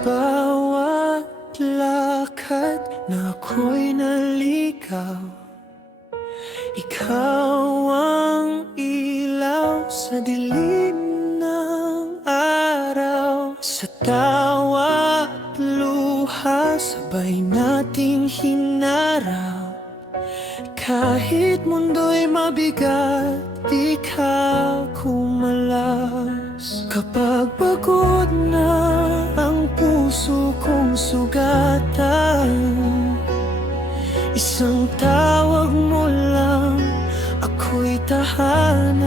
bawat lakad na ako'y naligaw, ikaw ang ilaw sa dilim ng araw. Sa tawa at luha, sabay nating hinarap. Kahit mundo'y mabigat, di ka kumalas. Kapag pagod na ang puso kong sugatan, isang tawag mo lang, ako'y tahanan.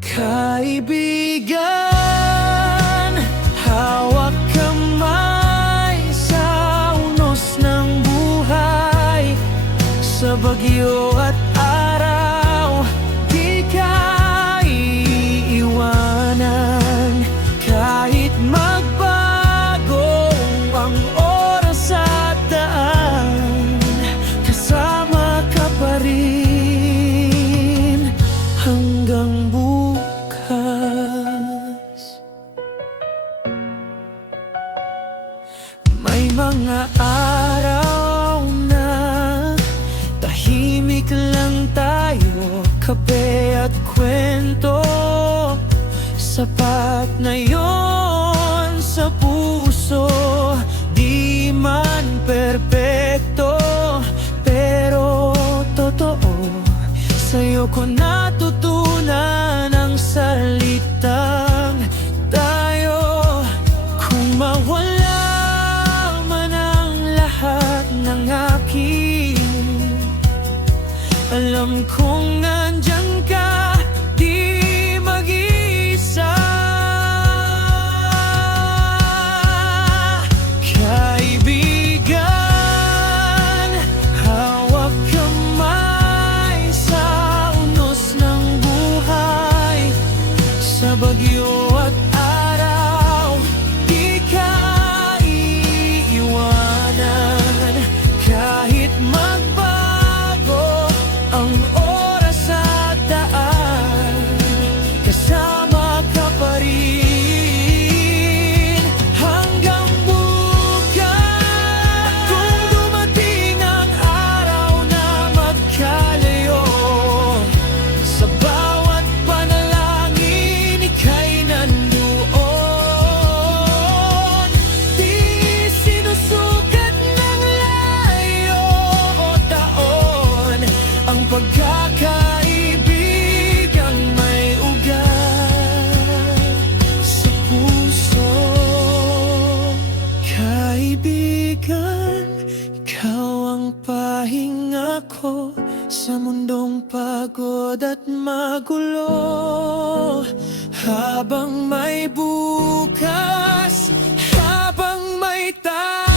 Kaibigan, hawak kamay sa unos ng buhay. Sa bagyo at araw, di ka iiwanan. Kahit magbago ang oras at daan, kasama ka pa rin hanggang bukas. May mga araw na tahimik lang tayo, kape at kwento, sapat na yon sa puso. Di man perpekto, pero totoo, sa'yo ko natutunan ang salitang tayo. Kung mawala man ang lahat ng akin, alam kong nandyan ka, di mag-isa. Kaibigan, hawak kamay sa unos ng buhay. Sa bagyo at araw, di ka iiwanan. Kahit magbago ang oras at daan, kasama ka pa rin hanggang bukas. Kung dumating ang araw na magkalayo, sa bawat panalangin ika'y nandoon. Di sinusukat ng layo o taon ang pagkakaibigang may ugat sa puso. Kaibigan, ikaw ang pahinga ko sa mundong pagod at magulo. Habang may bukas, habang may tayo,